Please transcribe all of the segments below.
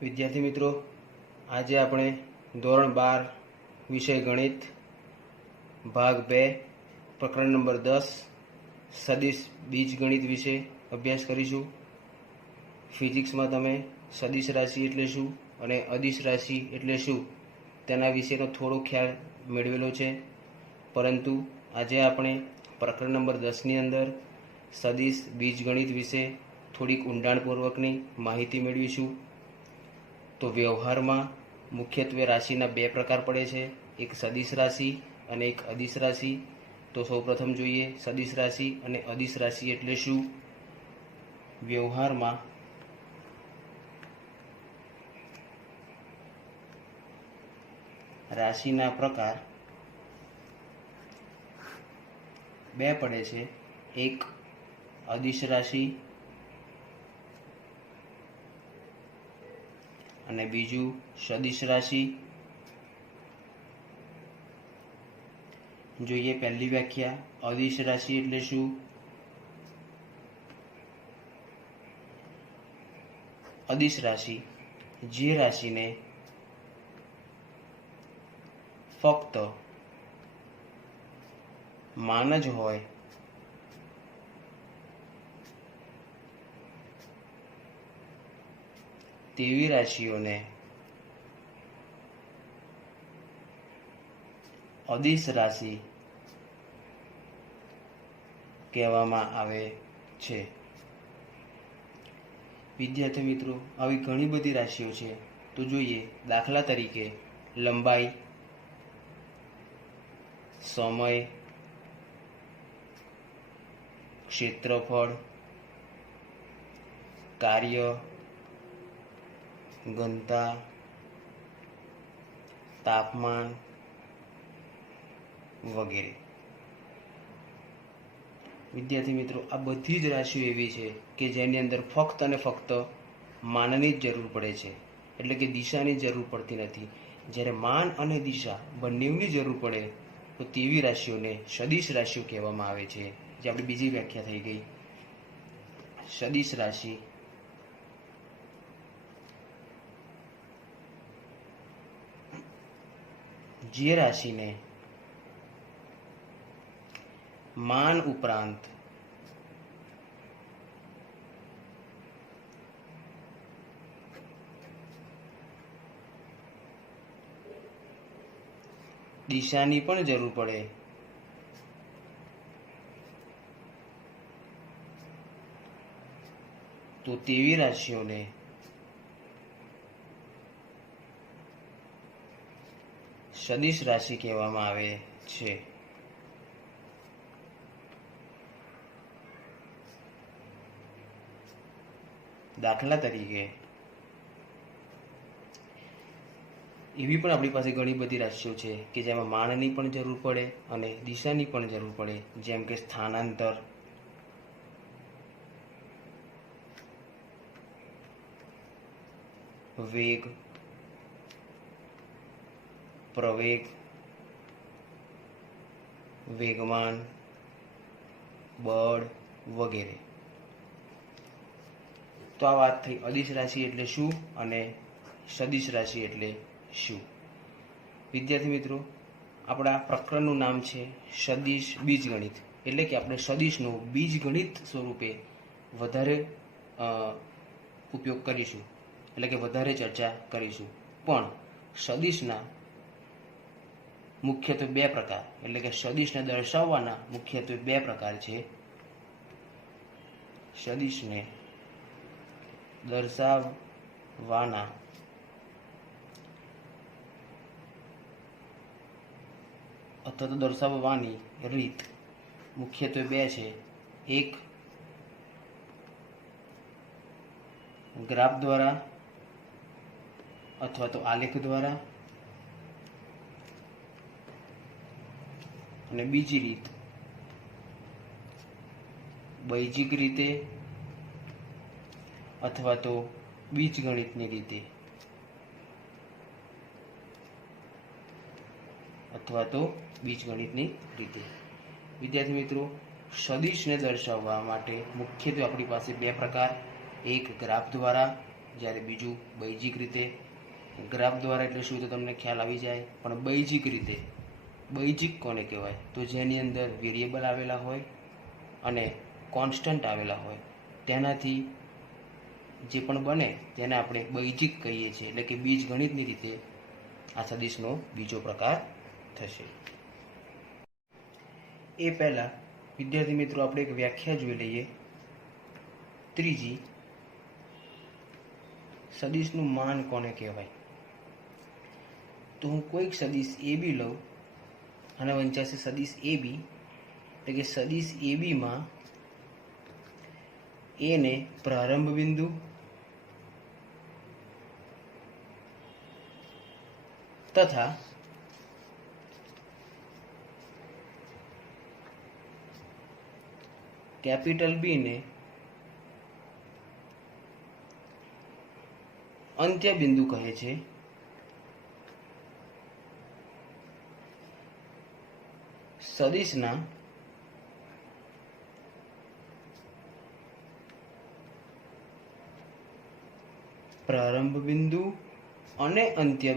વિદ્યાર્થી મિત્રો, આજે આપણે ધોરણ 12 વિષય ગણિત ભાગ 2 પ્રકરણ નંબર 10 સદિશ બીજગણિત વિશે અભ્યાસ કરીશું. ફિઝિક્સમાં તમે સદિશ રાશિ એટલે શું અને અદિશ રાશિ એટલે શું તેના વિશેનો થોડો ખ્યાલ મેળવેલો છે, પરંતુ આજે આપણે પ્રકરણ નંબર 10ની અંદર સદિશ બીજગણિત વિશે થોડીક ઊંડાણપૂર્વકની માહિતી મેળવીશું. તો વ્યવહારમાં મુખ્યત્વે રાશિના બે પ્રકાર પડે છે, એક સદિશ રાશિ અને એક અદિશ રાશિ. તો સૌપ્રથમ જોઈએ સદિશ રાશિ અને અદિશ રાશિ એટલે શું. વ્યવહારમાં રાશિના પ્રકાર બે પડે છે, એક અદિશ રાશિ અને બીજું સદિશ રાશિ. જોઈએ પહેલી વ્યાખ્યા. અદિશ રાશિ એટલે શું? અદિશ રાશિ જે રાશિને ફક્ત માન જ હોય તેવી રાશિઓને અદિશ રાશિ કહેવામાં આવે છે. વિદ્યાર્થી મિત્રો, આવી ઘણી બધી રાશિઓ છે. તો જોઈએ, દાખલા તરીકે લંબાઈ, સમય, ક્ષેત્રફળ, કાર્ય, ઘનતા, તાપમાન વગેરે. વિદ્યાર્થી મિત્રો, આ બધી જ રાશિઓ એવી છે કે જેની અંદર ફક્ત અને ફક્ત માનની જ જરૂર પડે છે, એટલે કે દિશાની જરૂર પડતી નથી. જ્યારે માન અને દિશા બંનેની જરૂર પડે તો તેવી રાશિઓને સદિશ રાશિઓ કહેવામાં આવે છે. જે આપણી બીજી વ્યાખ્યા થઈ ગઈ. સદિશ રાશિ જે રાશિને માન ઉપરાંત દિશાની પણ જરૂર પડે તો તેવી રાશિઓને સદિશ રાશિ કહેવામાં આવે છે. દાખલા તરીકે એવી પણ આપણી પાસે ઘણી બધી રાશિઓ છે કે જેમાં માનની પણ જરૂર પડે અને દિશાની પણ જરૂર પડે, જેમ કે સ્થાનાંતર, વેગ, પ્રવેગ, વેગમાન, બળ વગેરે. તો આ વાત થઈ અદિશ રાશિ એટલે શું અને સદિશ રાશિ એટલે શું. વિદ્યાર્થી મિત્રો, આપણા પ્રકરણનું નામ છે સદિશ બીજગણિત, એટલે કે આપણે સદિશનો બીજગણિત સ્વરૂપે વધારે ઉપયોગ કરીશું, એટલે કે વધારે ચર્ચા કરીશું. પણ સદિશના મુખ્યત્વે બે પ્રકાર, એટલે કે સદિશને દર્શાવવાના મુખ્યત્વે બે પ્રકાર છે. સદિશને દર્શાવવાના અથવા તો દર્શાવવાની રીત મુખ્યત્વે બે છે. એક ગ્રાફ દ્વારા અથવા તો આલેખ દ્વારા, અને બીજી રીત બૈજિક રીતે અથવા તો બીજગણિતની રીતે વિદ્યાર્થી મિત્રો, સદિશને દર્શાવવા માટે મુખ્યત્વે આપણી પાસે બે પ્રકાર, એક ગ્રાફ દ્વારા જ્યારે બીજું બૈજિક રીતે ગ્રાફ દ્વારા એટલે શું તો તમને ખ્યાલ આવી જાય. પણ બૈજિક રીતે, બૈજિક કોને કહેવાય તો જેની અંદર વેરિયેબલ આવેલા હોય અને કોન્સ્ટન્ટ આવેલા હોય, તેનાથી જે પણ બને તેને આપણે બૈજિક કહીએ છીએ. એટલે કે બીજગણિતની રીતે આ સદિશનો બીજો પ્રકાર થશે. એ પહેલાં વિદ્યાર્થી મિત્રો આપણે એક વ્યાખ્યા જોઈ લઈએ. ત્રીજી, સદિશનું માન કોને કહેવાય? તો હું કોઈક સદિશ એ બી લઉં અને વંચાશે સદિશ એ બી, એટલે કે સદિશ એ બીમાં એને પ્રારંભ બિંદુ તથા કેપિટલ બી ને અંત્ય બિંદુ કહે છે. સદિશના પ્રારંભ બિંદુ અને અંત્ય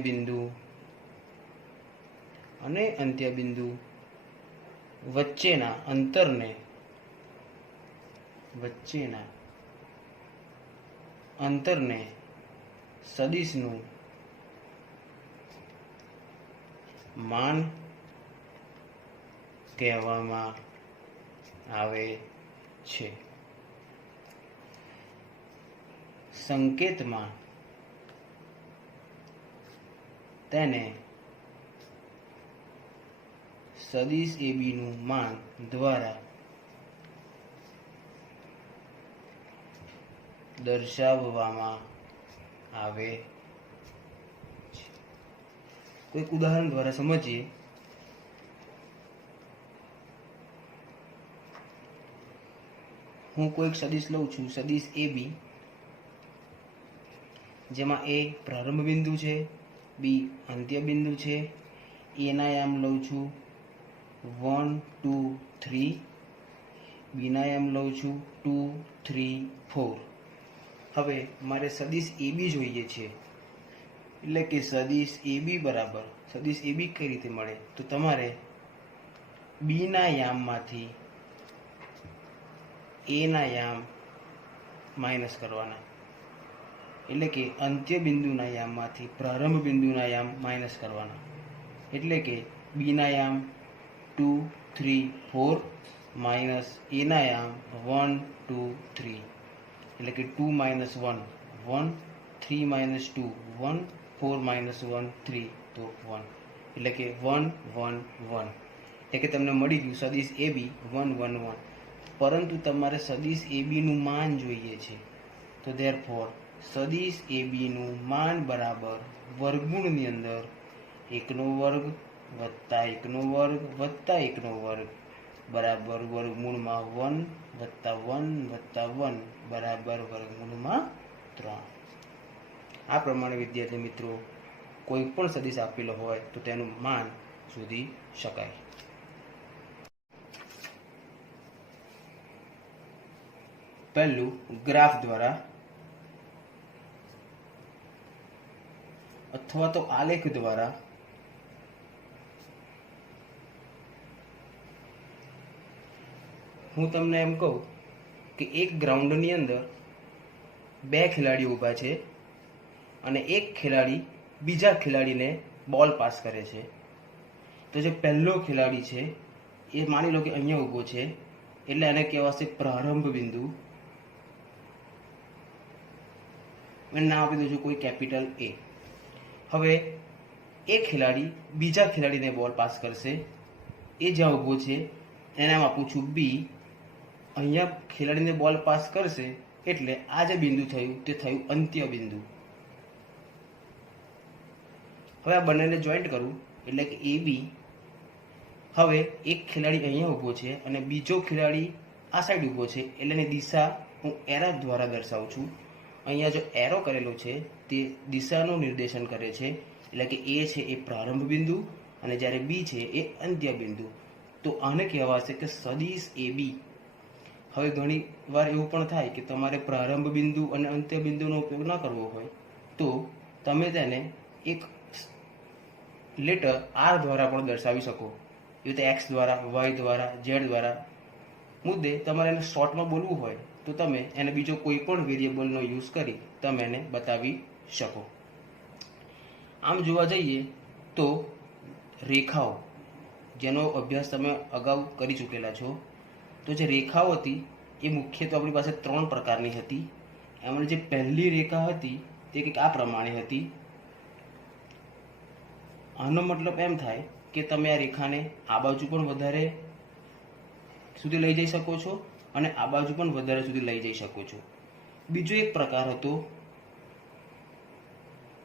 બિંદુ વચ્ચેના અંતરને સદિશનું માન કહેવામાં આવે છે. સંકેતમાં તેને સદિશ એબીનું માન દ્વારા દર્શાવવામાં આવે છે. કોઈક ઉદાહરણ દ્વારા સમજીએ. હું કોઈક સદિશ લઉં છું, સદિશ એ બી, જેમાં એ પ્રારંભ બિંદુ છે, બી અંત્ય બિંદુ છે. એના યામ લઉં છું 1 2 3, બીના યામ લઉં છું 2 3 4. હવે મારે સદિશ એ બી જોઈએ છે, એટલે કે સદિશ એ બી બરાબર, સદિશ એ બી કઈ રીતે મળે તો તમારે બીના યામમાંથી એના યામ માઇનસ કરવાના, એટલે કે અંત્ય બિંદુના યામમાંથી પ્રારંભ બિંદુના યામ માઇનસ કરવાના. એટલે કે બીના યામ 2 3 4 માઇનસ એના યામ 1 2 3, એટલે કે 2 minus 1 1, 3 minus 2 1, 4 minus 1 3, તો 1, એટલે કે 1 1 1, એટલે કે તમને મળી ગયું સદિશ એ બી 1 1 1. પરંતુ તમારે સદિશ એ બીનું માન જોઈએ છે, તો ધેરફોર સદિશ એ બીનું માન બરાબર વર્ગમૂળની અંદર 1 નો વર્ગ વત્તા 1 નો વર્ગ વત્તા 1 નો વર્ગ બરાબર વર્ગમૂળમાં 1 વત્તા 1 વત્તા 1 બરાબર વર્ગમૂળમાં 3. આ પ્રમાણે વિદ્યાર્થી મિત્રો કોઈ પણ સદિશ આપેલો હોય તો તેનું માન શોધી શકાય. પહેલું ગ્રાફ દ્વારા અથવા તો આલેખ દ્વારા હું તમને એમ કહું કે એક ગ્રાઉન્ડની અંદર 2 ખેલાડીઓ ઊભા છે અને એક ખેલાડી બીજા ખેલાડીને બોલ પાસ કરે છે. તો જે પહેલો ખેલાડી છે એ માની લો કે અહીંયા ઊભો છે, એટલે એને કહેવાશે પ્રારંભ બિંદુ. મેં નામ આપી દઉં છું કોઈ કેપિટલ એ. હવે એ ખેલાડી બીજા ખેલાડીને બોલ પાસ કરશે, એ જ્યાં ઊભો છે એને નામ આપું છું બી. અહીંયા ખેલાડીને બોલ પાસ કરશે એટલે આ જે બિંદુ થયું તે થયું અંત્ય બિંદુ. હવે આ બંનેને જોઈન્ટ કરું એટલે કે એ બી. હવે એક ખેલાડી અહીંયા ઊભો છે અને બીજો ખેલાડી આ સાઈડ ઊભો છે, એટલે એની દિશા હું એરો દ્વારા દર્શાવું છું. અહીંયા જો એરો કરેલો છે તે દિશાનું નિર્દેશન કરે છે, એટલે કે એ છે એ પ્રારંભ બિંદુ અને જ્યારે બી છે એ અંત્ય બિંદુ. તો આને કહેવાશે કે સદિશ એ બી. હવે ઘણી વાર એવું પણ થાય કે તમારે પ્રારંભ બિંદુ અને અંત્ય બિંદુનો ઉપયોગ ન કરવો હોય તો તમે તેને એક લેટર આર દ્વારા પણ દર્શાવી શકો, એવી રીતે એક્સ દ્વારા, વાય દ્વારા, ઝેડ દ્વારા. મુદ્દે તમારે એને શોર્ટમાં બોલવું હોય તો તમે એને બીજો કોઈ પણ વેરિયેબલનો યુઝ કરી તમે એને બતાવી શકો. આમ જોવા જઈએ તો રેખાઓ, જેનો અભ્યાસ તમે અગાઉ કરી ચૂકેલા છો, તો જે રેખાઓ હતી એ મુખ્યત્વે આપણી પાસે 3 પ્રકારની હતી. એમાં જે પહેલી રેખા હતી તે કંઈક આ પ્રમાણે હતી. આનો મતલબ એમ થાય કે તમે આ રેખાને આ બાજુ પણ વધારે સુધી લઈ જઈ શકો છો અને આ બાજુ પણ વધારે સુધી લઈ જઈ શકો છો. બીજો એક પ્રકાર હતો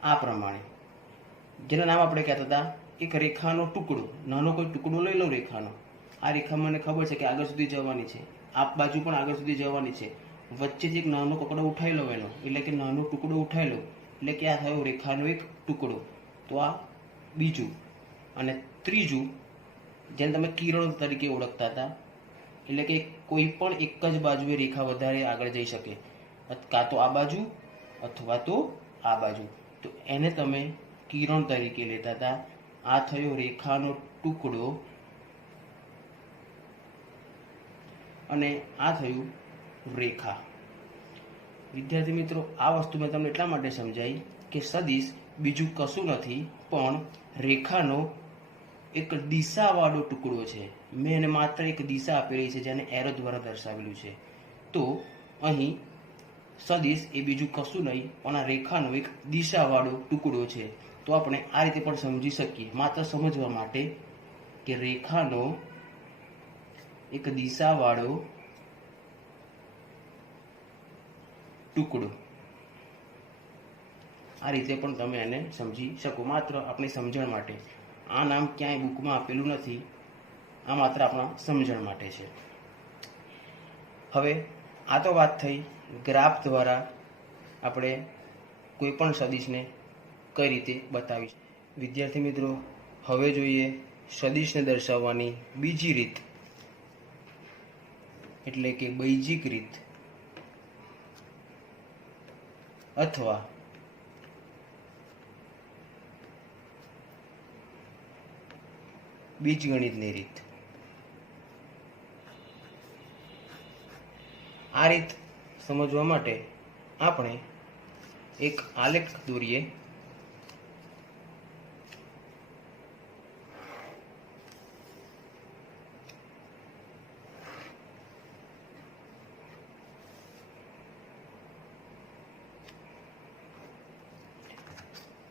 આ પ્રમાણે, જેના નામ આપણે કહેતા હતા એક રેખાનો ટુકડો. નાનો કોઈ ટુકડો લઈ લો રેખાનો, આ રેખા મને ખબર છે કે આગળ સુધી જવાની છે, આ બાજુ પણ આગળ સુધી જવાની છે, વચ્ચેથી એક નાનો કકડો ઉઠાવી લો એનો, એટલે કે નાનો ટુકડો ઉઠાવી લો એટલે કે આ થયો રેખાનો એક ટુકડો. તો આ બીજું. અને ત્રીજું, જેને તમે કિરણ તરીકે ઓળખતા હતા, એટલે કે કોઈ પણ એક જ બાજુએ રેખા વધારે આગળ જઈ શકે, કાં તો આ બાજુ અથવા તો આ બાજુ, તો એને તમે કિરણ તરીકે લેતા હતા. આ થયો રેખાનો ટુકડો અને આ થયું રેખા. વિદ્યાર્થી મિત્રો, આ વસ્તુ મેં તમને એટલા માટે સમજાવી કે સદિશ બીજું કશું નથી પણ રેખાનો એક દિશાવાળો ટુકડો છે. મેં એને માત્ર એક દિશા આપેલી છે જેને એરો દ્વારા દર્શાવેલું છે. તો અહીં સદિશ એ બીજું કશું નહીં પણ આ રેખાનો એક દિશાવાળો ટુકડો છે. તો આપણે આ રીતે પણ સમજી શકીએ, માત્ર સમજવા માટે, કે રેખાનો એક દિશાવાળો ટુકડો. આ રીતે પણ તમે એને સમજી શકો, માત્ર આપણી સમજણ માટે. આ નામ ક્યાંય બુકમાં આપેલું નથી, આ માત્ર આપણા સમજણ માટે છે. હવે આ તો વાત થઈ ગ્રાફ દ્વારા આપણે કોઈ પણ સદિશને કઈ રીતે બતાવી. વિદ્યાર્થી મિત્રો, હવે જોઈએ સદિશને દર્શાવવાની બીજી રીત, એટલે કે બૈજિક રીત અથવા બીજગણિતની રીત. આ રીત સમજવા માટે આપણે એક આલેખ દોરીએ.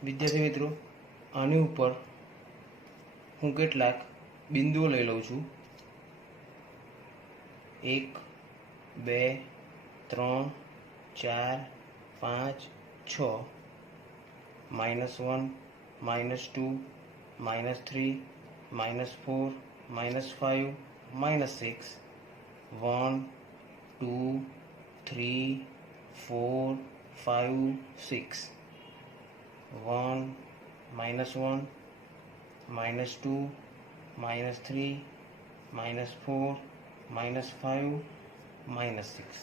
વિદ્યાર્થી મિત્રો, આની ઉપર હું કેટલાક બિંદુઓ લઈ લઉં છું. 1, 2, 3, 4, 5, 6, -1, -2, -3, -4, -5, -6, 1, 2, 3, 4, 5, 6, 1, -1, -2, -3, -4, -5, -6.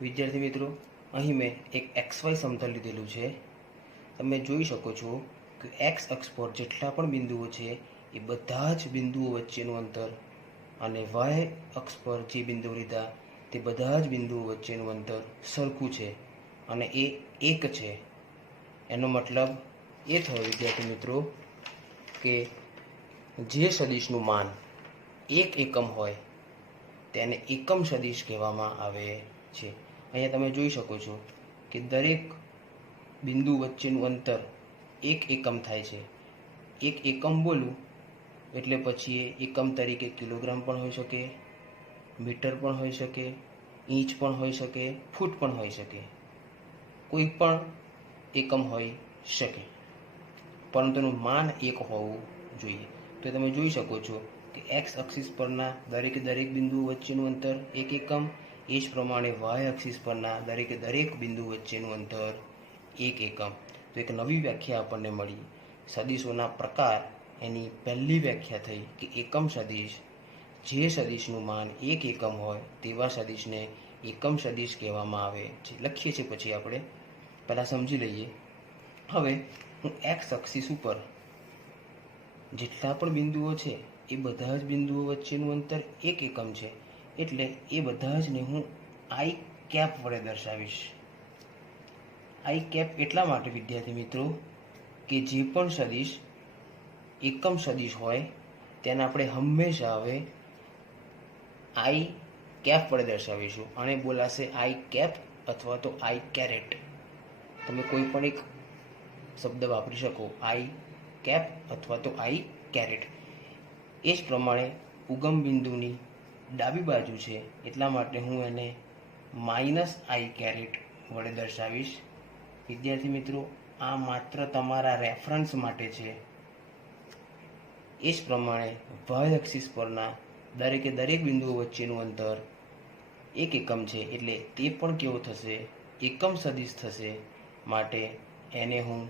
વિદ્યાર્થી મિત્રો, અહીં મેં એક XY સમતલ લીધેલું છે. તમે જોઈ શકો છો કે X અક્ષ પર જેટલા પણ બિંદુઓ છે એ બધા જ બિંદુઓ વચ્ચેનું અંતર અને Y અક્ષ પર જે બિંદુઓ લીધા તે બધા જ બિંદુઓ વચ્ચેનું અંતર સરખું છે અને એ 1 છે. એનો મતલબ એ થયો વિદ્યાર્થી મિત્રો કે જે સદિશનું માન 1 એકમ હોય તેને એકમ સદિશ કહેવામાં આવે છે. અહીંયા તમે જોઈ શકો છો કે દરેક બિંદુ વચ્ચેનું અંતર 1 એકમ થાય છે. 1 એકમ બોલું એટલે પછી એ એકમ તરીકે કિલોગ્રામ પણ હોઈ શકે, મીટર પણ હોઈ શકે, ઇંચ પણ હોઈ શકે, ફૂટ પણ હોઈ શકે, કોઈ પણ એકમ હોઈ શકે, પરંતુ એનું માન 1 હોવું જોઈએ. તો તમે જોઈ શકો છો કે એક્સ અક્ષિસ પરના દરેક બિંદુઓ વચ્ચેનું અંતર 1 એકમ, એ જ પ્રમાણે વાય અક્ષિસ પરના દરેક બિંદુ વચ્ચેનું અંતર 1 એકમ. તો એક નવી વ્યાખ્યા આપણને મળી સદિશોના પ્રકાર. એની પહેલી વ્યાખ્યા થઈ કે એકમ સદિશ જે સદિશનું માન 1 એકમ હોય તેવા સદિશને એકમ સદિશ કહેવામાં આવે છે. લખીએ છીએ પછી આપણે પહેલાં સમજી લઈએ. હવે હું એક્સ અક્ષિસ ઉપર જેટલા પણ બિંદુઓ છે એ બધા જ બિંદુઓ વચ્ચેનું અંતર 1 એકમ છે, એટલે એ બધા જ ને હું આઈ કેપ વડે દર્શાવીશ. આઈ કેપ એટલા માટે વિદ્યાર્થી મિત્રો કે જે પણ સદિશ એકમ સદિશ હોય તેને આપણે હંમેશા હવે આઈ કેપ વડે દર્શાવીશું. આને બોલાશે આઈ કેપ અથવા તો આઈ કેરેટ. તમે કોઈ પણ એક શબ્દ વાપરી શકો, આઈ કેપ અથવા તો આઈ કેરેટ. એ જ પ્રમાણે ઉગમ બિંદુની ડાબી બાજુ છે એટલા માટે હું એને માઇનસ આઈ કેરેટ વડે દર્શાવીશ. વિદ્યાર્થી મિત્રો, આ માત્ર તમારા રેફરન્સ માટે છે. એ જ પ્રમાણે વાય એક્સિસ પરના દરેકે દરેક બિંદુઓ વચ્ચેનું અંતર 1 એકમ છે, એટલે તે પણ કેવો થશે? એકમ સદિશ થશે. માટે એને હું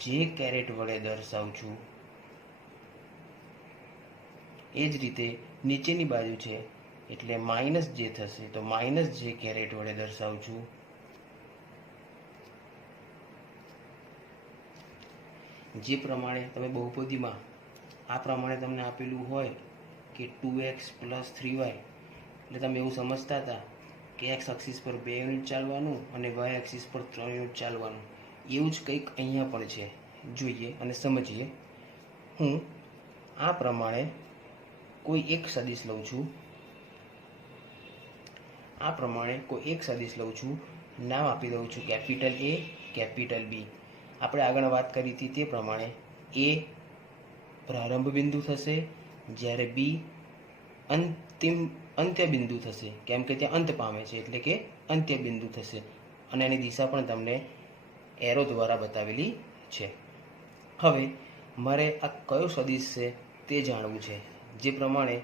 જે કેરેટ વડે દર્શાવું છું. એ જ રીતે નીચેની બાજુ છે એટલે માઇનસ જે થશે તો માઇનસ જે કેરેટ વડે દર્શાવું છું. જે પ્રમાણે તમે બહુપદીમાં આ પ્રમાણે તમને આપેલું હોય કે 2x + 3y, એટલે તમે એવું સમજતા હતા કે એક્સ એક્સિસ પર 2 યુનિટ ચાલવાનું અને વાય એક્સિસ પર 3 યુનિટ ચાલવાનું. એવું જ કંઈક અહીંયા પણ છે. જોઈએ અને સમજીએ. હું આ પ્રમાણે કોઈ એક સદિશ લઉં છું. નામ આપી દઉં છું કેપિટલ A, કેપિટલ B. આપણે આગળ વાત કરી હતી તે પ્રમાણે A પ્રારંભ બિંદુ થશે, જ્યારે B અંત્ય બિંદુ થશે, કેમ કે ત્યાં અંત પામે છે એટલે કે અંત્ય બિંદુ થશે. અને એની દિશા પણ તમને એરો દ્વારા બતાવેલી છે. હવે મારે આ કયો સદિશ છે તે જાણવું છે. જે પ્રમાણે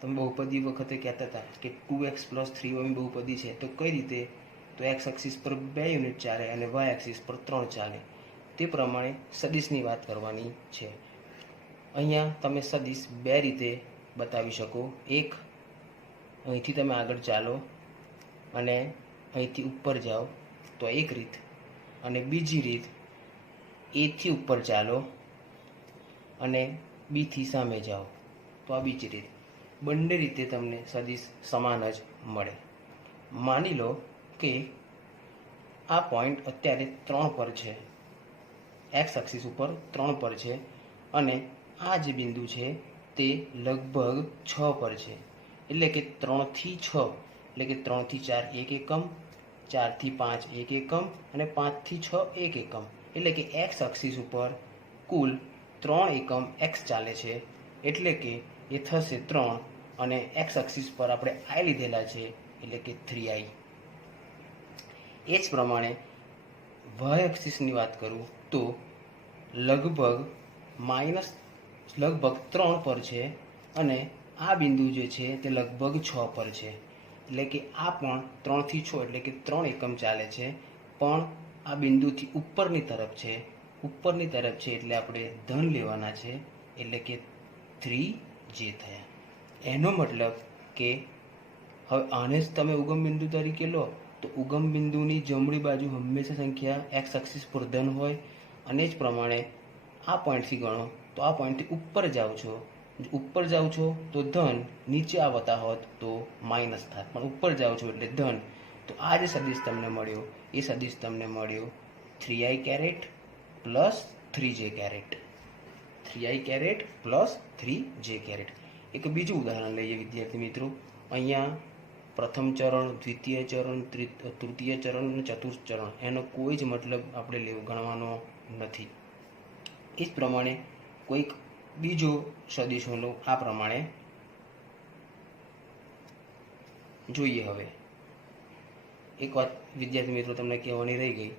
તમે બહુપદી વખતે કહેતા હતા કે 2x + 3y બહુપદી છે, તો કઈ રીતે? તો એક્સ એક્સિસ પર 2 યુનિટ ચાલે અને વાય એક્સિસ પર 3 ચાલે. તે પ્રમાણે સદિશની વાત કરવાની છે. અહીંયા તમે સદિશ 2 રીતે બતાવી શકો. એક, અહીંથી તમે આગળ ચાલો અને અહીંથી ઉપર જાઓ તો એક રીત, અને બીજી રીત A થી ઉપર ચાલો અને B થી સામે જાઓ તો આ બીજી રીત. બંને રીતે તમને સદિશ સમાન જ મળે. માની લો કે આ પોઈન્ટ અત્યારે 3 પર છે, એક્સ એક્સિસ ઉપર 3 પર છે, અને આ જે બિંદુ છે તે લગભગ 6 પર છે. એટલે કે 3 થી 6, એટલે કે 3 થી 4 1 એકમ, 4 થી 5 1 એકમ અને 5 થી 6 1 એકમ. એટલે કે એક્સ એક્સિસ ઉપર કુલ 3 એકમ એક્સ ચાલે છે, એટલે કે એ થશે 3, અને એક્સ એક્સિસ પર આપણે આઈ લીધેલા છે એટલે કે 3i. એ જ પ્રમાણે વાય એક્સિસની વાત કરું તો લગભગ 3 પર છે, અને આ બિંદુ જે છે તે લગભગ 6 પર છે. એટલે કે આ પણ 3 થી 6 એટલે કે 3 એકમ ચાલે છે, પણ આ બિંદુથી ઉપરની તરફ છે. એટલે આપણે ધન લેવાના છે, એટલે કે 3j થયા. એનો મતલબ કે હવે આને જ તમે ઉગમ બિંદુ તરીકે લો તો ઉગમ બિંદુની જમણી બાજુ હંમેશા સંખ્યા એક્સ એક્સિસ પર ધન હોય. અને જ પ્રમાણે આ પોઈન્ટથી ગણો તો આ પોઈન્ટથી ઉપર જાઓ છો તો ધન, નીચે આવતા હોત તો માઇનસ થાત, પણ ઉપર જાઓ છો એટલે ધન. તો આ જે સદિશ તમને મળ્યો એ સદિશ તમને મળ્યો 3i caret plus 3j caret. 3i caret plus 3j caret. એક બીજું ઉદાહરણ લઈએ વિદ્યાર્થી મિત્રો. અહીંયા પ્રથમ ચરણ, દ્વિતીય ચરણ, તૃતીય ચરણ અને ચતુર્થ ચરણ, એનો કોઈ જ મતલબ આપણે ગણવાનો નથી. એ જ પ્રમાણે કોઈક બીજો સદિશો લો. આ પ્રમાણે જોઈએ. હવે એક વાત વિદ્યાર્થી મિત્રો તમને કહેવાની રહી ગઈ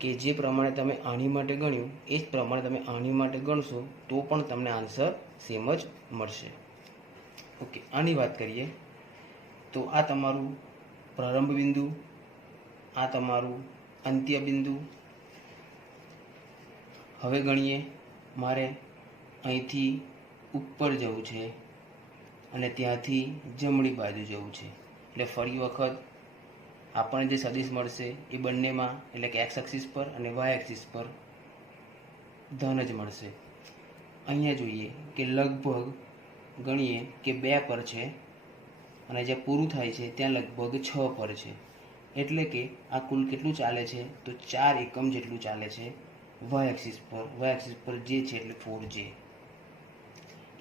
કે જે પ્રમાણે તમે આની માટે ગણ્યું એ જ પ્રમાણે તમે આની માટે ગણશો તો પણ તમને આન્સર સેમ જ મળશે. ઓકે, આની વાત કરીએ તો આ તમારું પ્રારંભ બિંદુ, આ તમારું અંત્ય બિંદુ. હવે ગણીએ. મારે અહીંથી ઉપર જવું છે અને ત્યાંથી જમણી બાજુ જવું છે. એટલે ફરી વખત આપણને જે સદિશ મળશે એ બંનેમાં એટલે કે એક્સ એક્સિસ પર અને વાય એક્સિસ પર ધન જ મળશે. અહીંયા જોઈએ કે લગભગ ગણીએ કે 2 પર છે અને જ્યાં પૂરું થાય છે ત્યાં લગભગ 6 પર છે. એટલે કે આ કુલ કેટલું ચાલે છે તો 4 એકમ જેટલું ચાલે છે વાય એક્સિસ પર. વાય એક્સિસ પર જે છે એટલે 4J.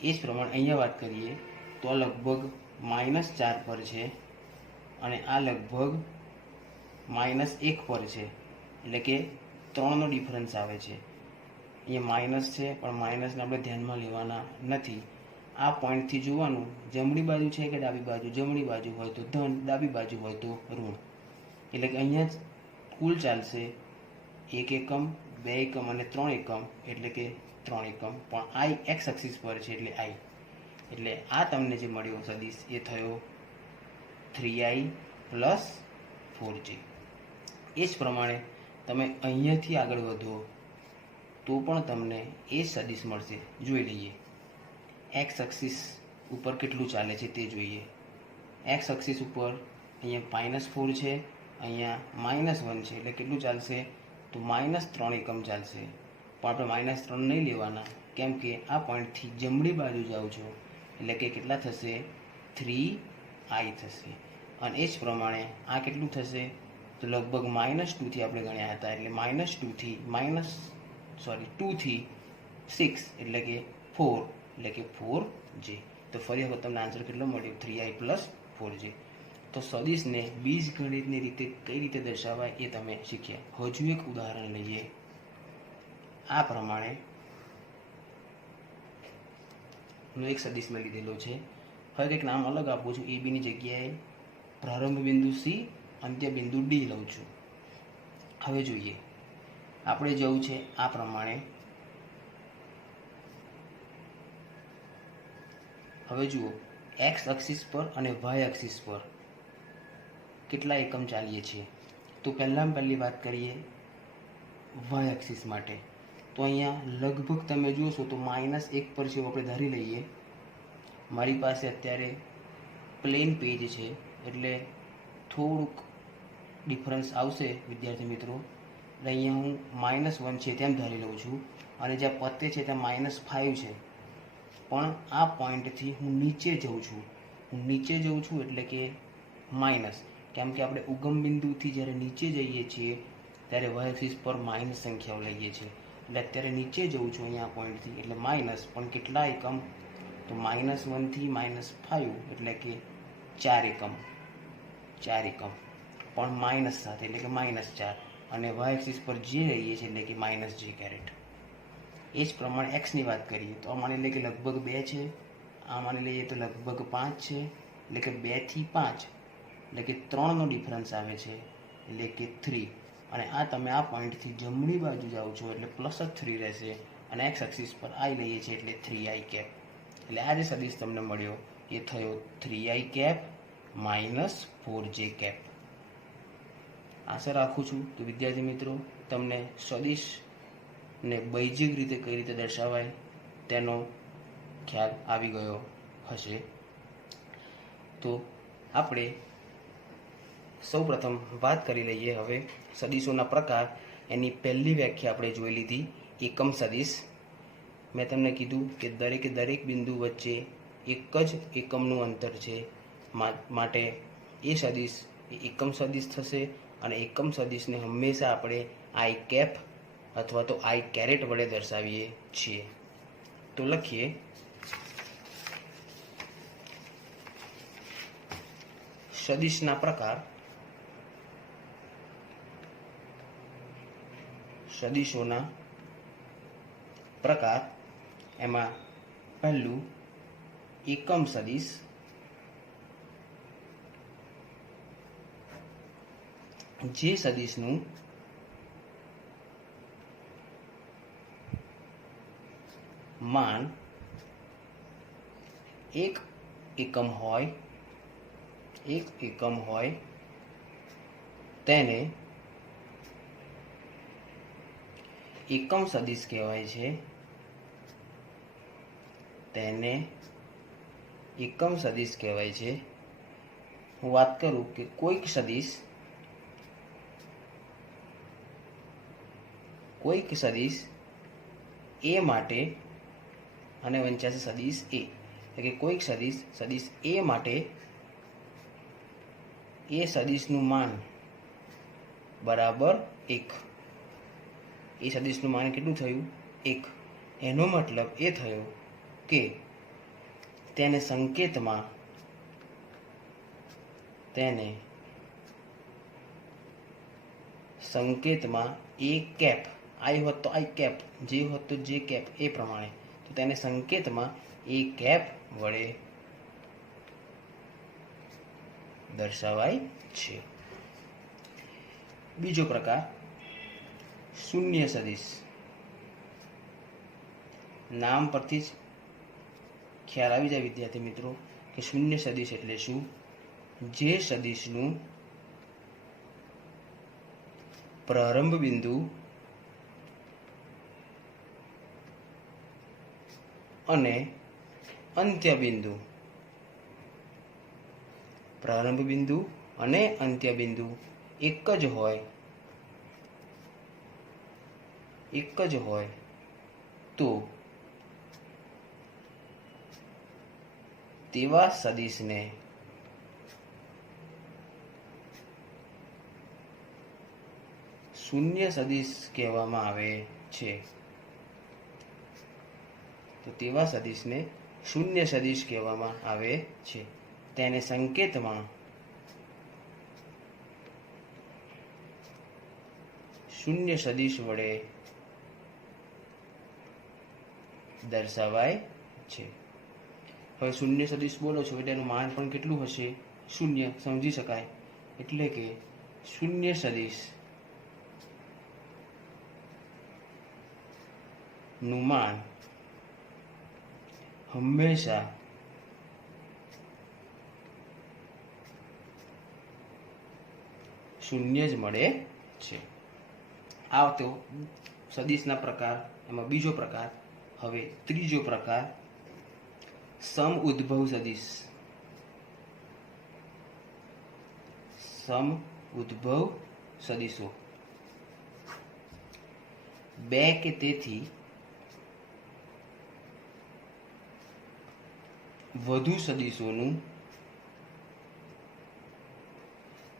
એ જ પ્રમાણે અહીંયા વાત કરીએ તો આ લગભગ -4 પર છે અને આ લગભગ -1 પર છે. એટલે કે 3નો ડિફરન્સ આવે છે. અહીંયા માઇનસ છે પણ માઇનસને આપણે ધ્યાનમાં લેવાના નથી. આ પોઈન્ટથી જોવાનું જમણી બાજુ છે કે ડાબી બાજુ. જમણી બાજુ હોય તો ધન, ડાબી બાજુ હોય તો ઋણ. એટલે કે અહીંયા જ કુલ ચાલશે 1 એકમ, 2 એકમ અને 3 એકમ. એટલે કે 3 એકમ પણ આઈ એક્સ એક્સિસ પર છે એટલે આઈ. એટલે આ તમને જે મળ્યો સદિશ એ થયો 3i + 4j. એ જ પ્રમાણે તમે અહીંયાથી આગળ વધો તો પણ તમને એ સદિશ મળશે. જોઈ લઈએ એક્સ એક્સિસ ઉપર કેટલું ચાલે છે તે જોઈએ. એક્સ એક્સિસ ઉપર અહીંયા -4 છે, અહીંયા -1 છે. એટલે કેટલું ચાલશે તો -3 એકમ ચાલશે. પણ આપણે -3 નહીં લેવાના કેમ કે આ પોઈન્ટથી જમણી બાજુ જાઓ છો એટલે કે કેટલા થશે 3i થશે. અને એ જ પ્રમાણે આ કેટલું થશે તો લગભગ -2થી આપણે ગણ્યા હતા એટલે -2 થી 6 એટલે કે 4 એટલે કે 4J. તો ફરી વખત તમને આન્સર કેટલો મળ્યો 3i + 4J. તો સદિશને બીજગણિતની રીતે કઈ રીતે દર્શાવાય એ તમે શીખ્યા. હજુ એક ઉદાહરણ લઈએ. આ પ્રમાણે એક સદિશ મેં લીધેલો છે. હવે કંઈક નામ અલગ આપું છું. AB ની જગ્યાએ પ્રારંભ બિંદુ C, અંત્ય બિંદુ D લઉં છું. હવે જોઈએ આપણે જવું છે આ પ્રમાણે. હવે જુઓ એક્સ એક્સિસ પર અને વાય એક્સિસ પર કેટલા એકમ ચાલીએ છીએ. તો પહેલી વાત કરીએ વાય એક્સિસ માટે. તો અહીંયા લગભગ તમે જોશો તો -1 પર છે આપણે ધારી લઈએ. મારી પાસે અત્યારે પ્લેન પેજ છે એટલે થોડુંક ડિફરન્સ આવશે વિદ્યાર્થી મિત્રો. એટલે અહીંયા હું -1 છે તેમ ધારી લઉં છું અને જ્યાં પતે છે ત્યાં -5 છે. પણ આ પોઈન્ટથી હું નીચે જઉં છું. એટલે કે માઇનસ, કેમ કે આપણે ઉગમ બિંદુથી જ્યારે નીચે જઈએ છીએ ત્યારે વાય એક્સિસ પર માઇનસ સંખ્યાઓ લઈએ છીએ. એટલે અત્યારે નીચે જઉં છું અહીંયા પોઈન્ટથી એટલે માઇનસ. પણ કેટલા એકમ તો -1 થી -5 એટલે કે 4 એકમ. પણ માઇનસ સાથે એટલે કે -4. અને વાય એક્સિસ પર જે રહીએ છીએ એટલે કે -j કેરેટ. એ જ પ્રમાણે એક્સની વાત કરીએ તો આ માની લઈએ કે લગભગ 2 છે, આ માની લઈએ તો લગભગ 5 છે. એટલે કે 2 થી 5 એટલે કે 3નો ડિફરન્સ આવે છે એટલે કે 3. અને આ તમે આ પોઈન્ટથી જમણી બાજુ જાઓ છો એટલે +3 રહેશે અને એક્સ એક્સિસ પર આઈ લઈએ છીએ એટલે 3i કેપ. એટલે આ જે સદિશ તમને મળ્યો એ થયો 3i કેપ - 4j કેપ. આશા રાખું છું કે વિદ્યાર્થી મિત્રો તમને સદિશને બૈજિક રીતે કઈ રીતે દર્શાવાય તેનો ખ્યાલ આવી ગયો હશે. તો આપણે સૌપ્રથમ વાત કરી લઈએ હવે સદિશોના પ્રકાર. એની પહેલી વ્યાખ્યા આપણે જોઈ લીધી એકમ સદિશ. મેં તમને કીધું કે દરેક બિંદુ વચ્ચે એક જ એકમનું અંતર છે માટે એ સદિશ એકમ સદિશ થશે. અને એકમ સદિશને હંમેશા આપણે આઈ કેપ અથવા તો આઈ કેરેટ વડે દર્શાવીએ છીએ. તો લખીએ સદિશના પ્રકાર. સદિશોના પ્રકાર એમાં પહેલું એકમ સદિશ. જે સદિશનું માન 1 એકમ હોય તેને એકમ સદિશ કહેવાય છે. તેને એકમ સદિશ કહેવાય છે. હું વાત કરું કે કોઈક સદિશ એ માટે અને વંચાશે સદિશ એ, એટલે કે કોઈક સદિશ એ માટે એ સદિશનું માન બરાબર 1. એ સદિશનું માન કેટલું થયું? 1. એનો મતલબ એ થયો કે તેને સંકેતમાં એ કેપ, આઈ હોત તો આઈ કેપ, જે હોત તો જે કેપ, એ પ્રમાણે તો તેને સંકેતમાં એ કેપ વડે દર્શાવાય છે. બીજો પ્રકાર શૂન્ય સદિશ. નામ પરથી જ ખ્યાલ આવી જાય વિદ્યાર્થી મિત્રો કે શૂન્ય સદિશ એટલે શું? જે સદિશનું પ્રારંભ બિંદુ અને અંત્ય બિંદુ એક જ હોય તો તેવા સદિશને શૂન્ય સદિશ કહેવામાં આવે છે. તો તેવા સદિશને શૂન્ય સદિશ કહેવામાં આવે છે. તેને સંકેતમાં શૂન્ય સદિશ વડે દર્શાવાય છે. હવે શૂન્ય સદિશ બોલો છો એટલે એનું માન પણ કેટલું હશે? શૂન્ય. સમજી શકાય. એટલે કે શૂન્ય સદિશ નું માન હંમેશા શૂન્ય જ મળે છે. આ તો સદિશના પ્રકાર. એમાં બીજો પ્રકાર. હવે ત્રીજો પ્રકાર સમઉદ્ભવ સદિશ. સમઉદ્ભવ સદિશો બે કે તેથી વધુ સદિશોનું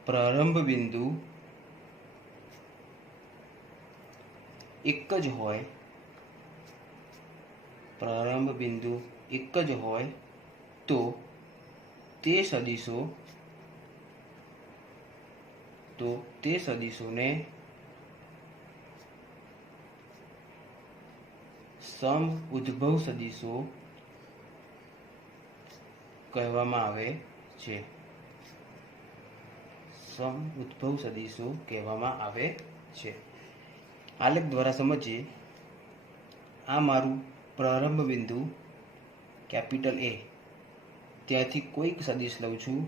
પ્રારંભ બિંદુ એક જ હોય તો તે સદિશોને સમઉદ્ભવ સદિશો કહેવામાં આવે છે. સમઉદ્ભવ સદિશો કહેવામાં આવે છે. આલેખ દ્વારા સમજીએ. આ મારું પ્રારંભ બિંદુ કેપિટલ એ, ત્યાંથી કોઈક સદિશ લઉં છું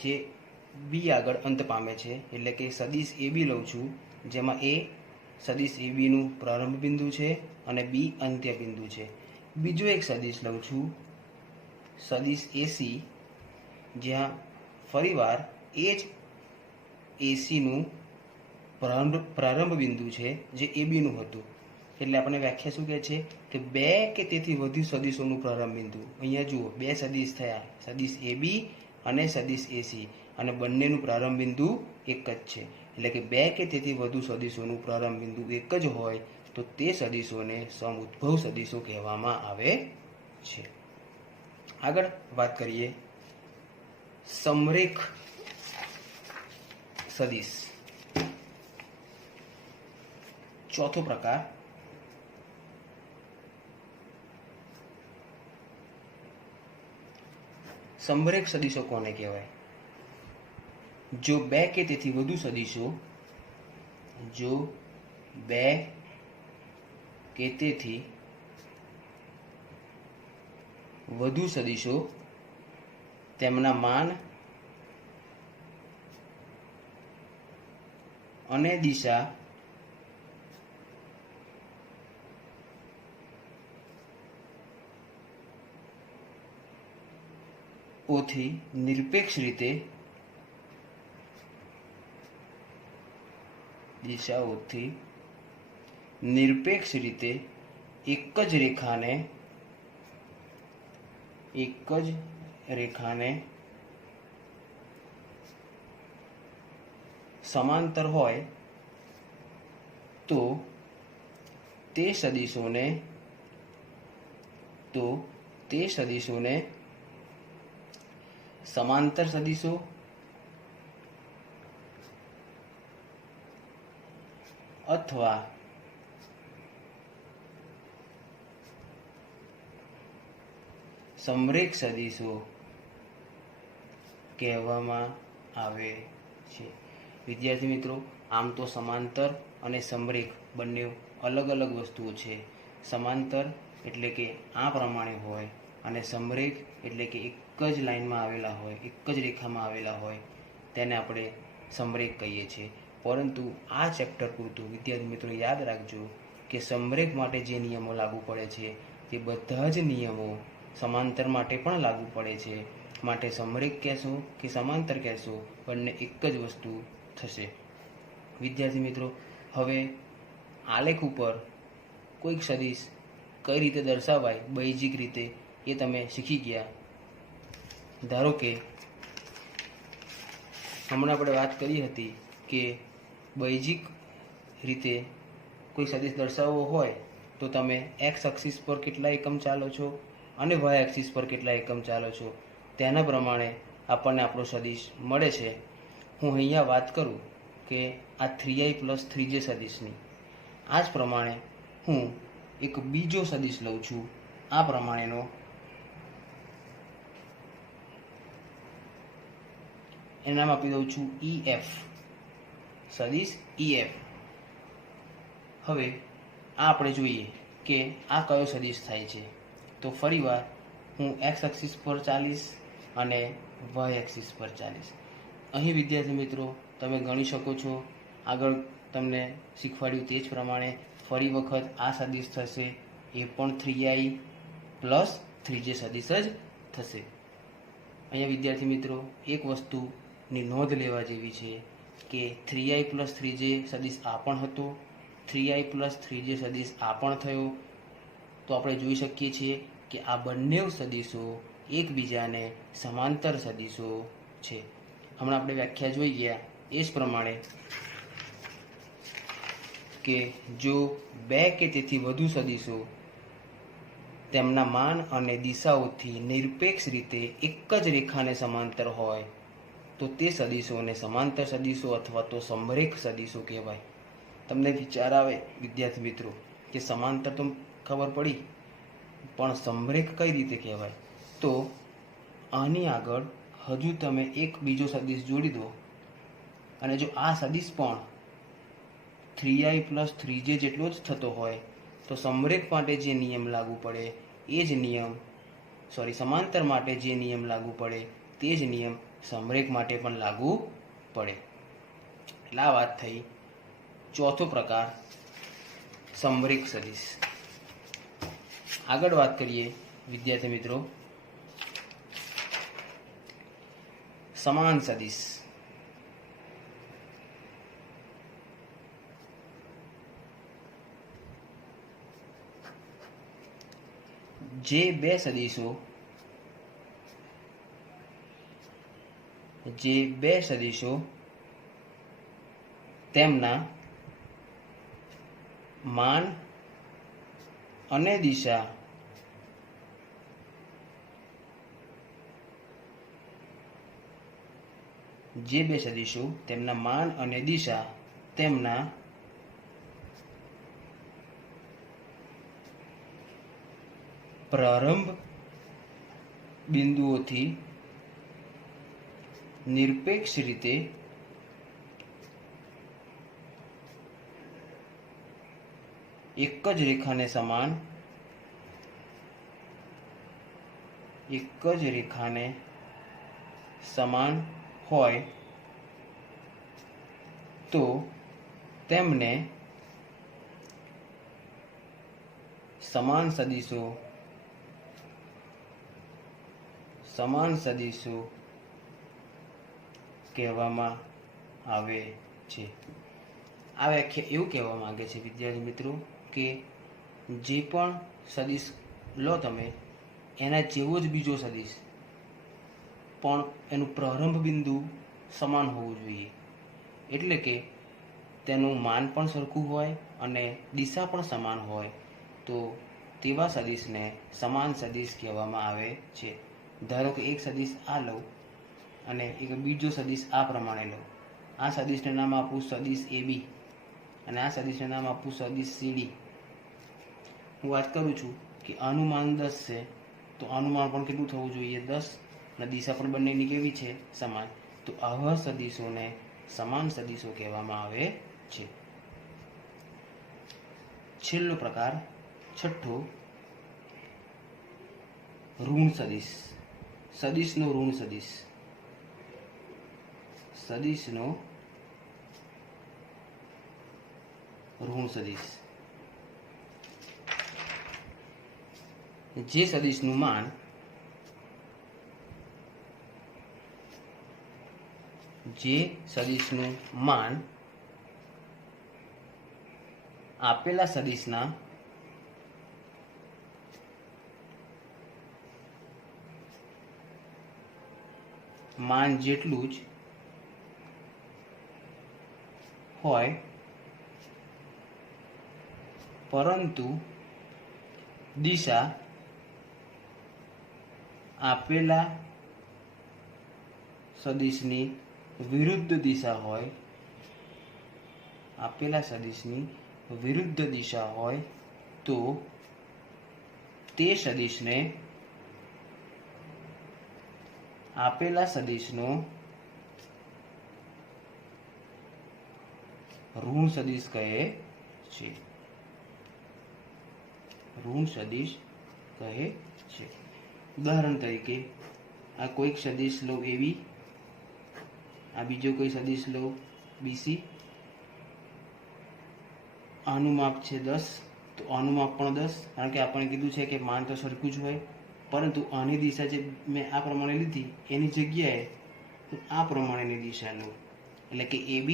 જે બી આગળ અંત પામે છે, એટલે કે સદિશ એ બી લઉં છું, જેમાં એ સદિશ એ બીનું પ્રારંભ બિંદુ છે અને બી અંત્ય બિંદુ છે. બીજો એક સદિશ લઉં છું સદિશ એસી, જ્યાં ફરીવાર એ જ એસીનું પ્રારંભ બિંદુ છે જે એ બીનું હતું. એટલે આપણે વ્યાખ્યા શું કહે છે કે બે કે તેથી વધુ સદિશોનું પ્રારંભ બિંદુ. અહીંયા જુઓ, બે સદિશ થયા, સદિશ એ બી અને સદિશ એસી, અને બંનેનું પ્રારંભ બિંદુ એક જ છે. એટલે કે બે કે તેથી વધુ સદિશોનું પ્રારંભ બિંદુ એક જ હોય તો તે સદિશોને સમઉદ્ભવ સદિશો કહેવામાં આવે છે. આગળ વાત કરીએ સમરેખ સદિશ. ચોથો પ્રકાર સમરેખ સદિશો કોને કહેવાય? જો બે કે તેથી વધુ સદિશો તેમના માન અને દિશા ઓથી નિરપેક્ષ રીતે દિશાઓથી નિરપેક્ષ રીતે એક જ રેખાને સમાંતર હોય તો તે સદિશોને સમાંતર સદિશો અથવા સમરેખ સદિશો કહેવામાં આવે છે. વિદ્યાર્થી મિત્રો, આમ તો સમાંતર અને સમરેખ બંને અલગ અલગ વસ્તુઓ છે. સમાંતર એટલે કે આ પ્રમાણે હોય અને સમરેખ એટલે કે એક જ લાઈનમાં આવેલા હોય, એક જ રેખામાં આવેલા હોય, તેને આપણે સમરેખ કહીએ છીએ. પરંતુ આ ચેપ્ટર પૂરતું વિદ્યાર્થી મિત્રો યાદ રાખજો કે સમરેખ માટે જે નિયમો લાગુ પડે છે તે બધા જ નિયમો સમાંતર માટે પણ લાગુ પડે છે. માટે સમરેખ કહેશો કે સમાંતર કહેશો, બંને એક જ વસ્તુ થશે. વિદ્યાર્થી મિત્રો, હવે આલેખ ઉપર કોઈક સદિશ કઈ રીતે દર્શાવાય બૈજિક રીતે એ તમે શીખી ગયા. ધારો કે હમણાં આપણે વાત કરી હતી કે બૈજિક રીતે કોઈ સદિશ દર્શાવવો હોય તો તમે એક્સ એક્સિસ પર કેટલા એકમ ચાલો છો અને વાય એક્સિસ પર કેટલા એકમ ચાલો છો, તેના પ્રમાણે આપણને આપણો સદિશ મળે છે. હું અહીંયા વાત કરું કે આ 3i + 3j સદિશની, આ જ પ્રમાણે હું એક બીજો સદિશ લઉં છું. આ પ્રમાણેનો એનું નામ આપી દઉં છું EF, સદિશ EF. હવે આ આપણે જોઈએ કે આ કયો સદિશ થાય છે. તો ફરીવાર હું એક્સ એક્સિસ પર ચાલીશ અને વાય એક્સિસ પર ચાલીશ. અહીં વિદ્યાર્થી મિત્રો તમે ગણી શકો છો, આગળ તમને શીખવાડ્યું તે જ પ્રમાણે ફરી વખત આ સદિશ થશે, એ પણ 3i + 3j સદિશ જ થશે. અહીંયા વિદ્યાર્થી મિત્રો એક વસ્તુની નોંધ લેવા જેવી છે કે 3i + 3j સદિશ આ પણ હતો, 3i + 3j સદિશ આ પણ થયો. તો આપણે જોઈ શકીએ છીએ કે આ બંને સદિશો એકબીજાને સમાંતર સદિશો છે. હમણાં આપણે વ્યાખ્યા જોઈ ગયા એ જ પ્રમાણે કે જો બે કે તેથી વધુ સદિશો તેમના માન અને દિશાઓથી નિરપેક્ષ રીતે એક જ રેખાને સમાંતર હોય તો તે સદિશોને સમાંતર સદિશો અથવા તો સમરેખ સદિશો કહેવાય. તમને વિચાર આવે વિદ્યાર્થી મિત્રો કે સમાંતર તો ખબર પડી, પણ સમરેખ કઈ રીતે કહેવાય? તો આની આગળ હજુ તમે એક બીજો સદિશ જોડી દો અને જો આ સદિશ પણ 3i + 3j જેટલો જ થતો હોય તો સમરેખ માટે જે નિયમ લાગુ પડે એ જ નિયમ, સમાંતર માટે જે નિયમ લાગુ પડે તે જ નિયમ સમરેખ માટે પણ લાગુ પડે. એટલે આ વાત થઈ ચોથો પ્રકાર, સમરેખ સદિશ. આગળ વાત કરીએ વિદ્યાર્થી મિત્રો સમાન સદિશ. જે બે સદિશો તેમના માન અને દિશા તેમના પ્રારંભ બિંદુઓથી નિરપેક્ષ રીતે એક જ રેખાને સમાન હોય તો તેમને સમાન સદિશો સમાન સદીશો કહેવામાં આવે છે. આ વ્યાખ્યા એવું કહેવા માંગે છે વિદ્યાર્થી મિત્રો કે જે પણ સદીશ લો તમે એના જેવો જ બીજો સદીશ પણ એનું પ્રારંભ બિંદુ સમાન હોવું જોઈએ. એટલે કે તેનું માન પણ સરખું હોય અને દિશા પણ સમાન હોય તો તેવા સદીશને સમાન સદીશ કહેવામાં આવે છે. ધારો કે એક સદીશ આ લઉં અને એક બીજો સદીશ આ પ્રમાણે લઉં. આ સદીશને નામ આપું સદીશ AB અને આ સદીશને નામ આપું સદીશ CD. હું વાત કરું છું કે આનું માન 10 છે તો આનું માન પણ કેટલું થવું જોઈએ? 10 અને દિશા પણ બંનેની કેવી છે? સમાન. તો આવા સદીશોને સમાન સદીશો કહેવામાં આવે છે. છેલ્લો પ્રકાર છઠ્ઠો, ઋણ સદીશ. સદીશનો ઋણ સદીશ. સદીશનો ઋણ સદીશ. જે સદીશનું માન આપેલા સદીશના માન જેટલું જ હોય પરંતુ દિશા આપેલા સદીશની વિરુદ્ધ દિશા હોય, આપેલા સદીશની વિરુદ્ધ દિશા હોય તો તે સદીશને આપેલા સદીશનો ઋણ સદીશ કહે છે. ઋણ સદીશ કહે છે. ઉદાહરણ તરીકે આ કોઈક સદીશ લો AB, આ બીજો કોઈ સદીશ લો BC. આનું માપ છે 10 તો આનું માપ પણ 10, કારણ કે આપણે કીધું છે કે માન તો સરખું જ હોય, પરંતુ આની દિશા જે મેં આ પ્રમાણે લીધી એની જગ્યાએ આ પ્રમાણેની દિશા લો. એટલે કે AB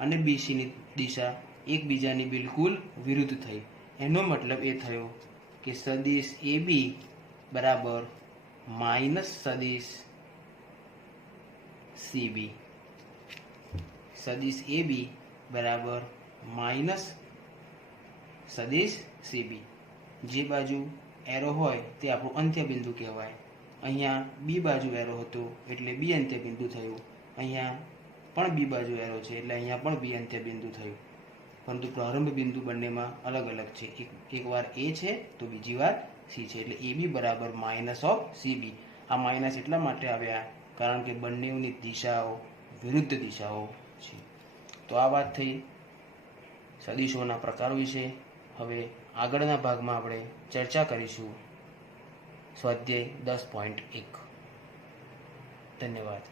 અને BCની દિશા એકબીજાની બિલકુલ વિરુદ્ધ થઈ. એનો મતલબ એ થયો કે સદીશ AB બરાબર માઇનસ સદીશ CB. સદીશ AB બરાબર માઇનસ સદીશ CB. જે બાજુ એરો હોય તે આપણું અંત્ય બિંદુ કહેવાય. અહીંયા B બાજુ એરો હતો એટલે B અંત્ય બિંદુ થયું. અહીંયા પણ B બાજુ એરો છે એટલે અહીંયા પણ B અંત્ય બિંદુ થયું. પરંતુ પ્રારંભ બિંદુ બંનેમાં અલગ અલગ છે. એક વાર A છે તો બીજી વાર C છે. એટલે AB બરાબર માઇનસ ઓફ CB. આ માઇનસ એટલા માટે આવ્યા કારણ કે બંનેની દિશાઓ વિરુદ્ધ દિશાઓ છે. તો આ વાત થઈ સદીશોના પ્રકાર વિશે. હવે આગળના ભાગમાં આપણે ચર્ચા કરીશું સ્વાધ્યાય 10.1. ધન્યવાદ.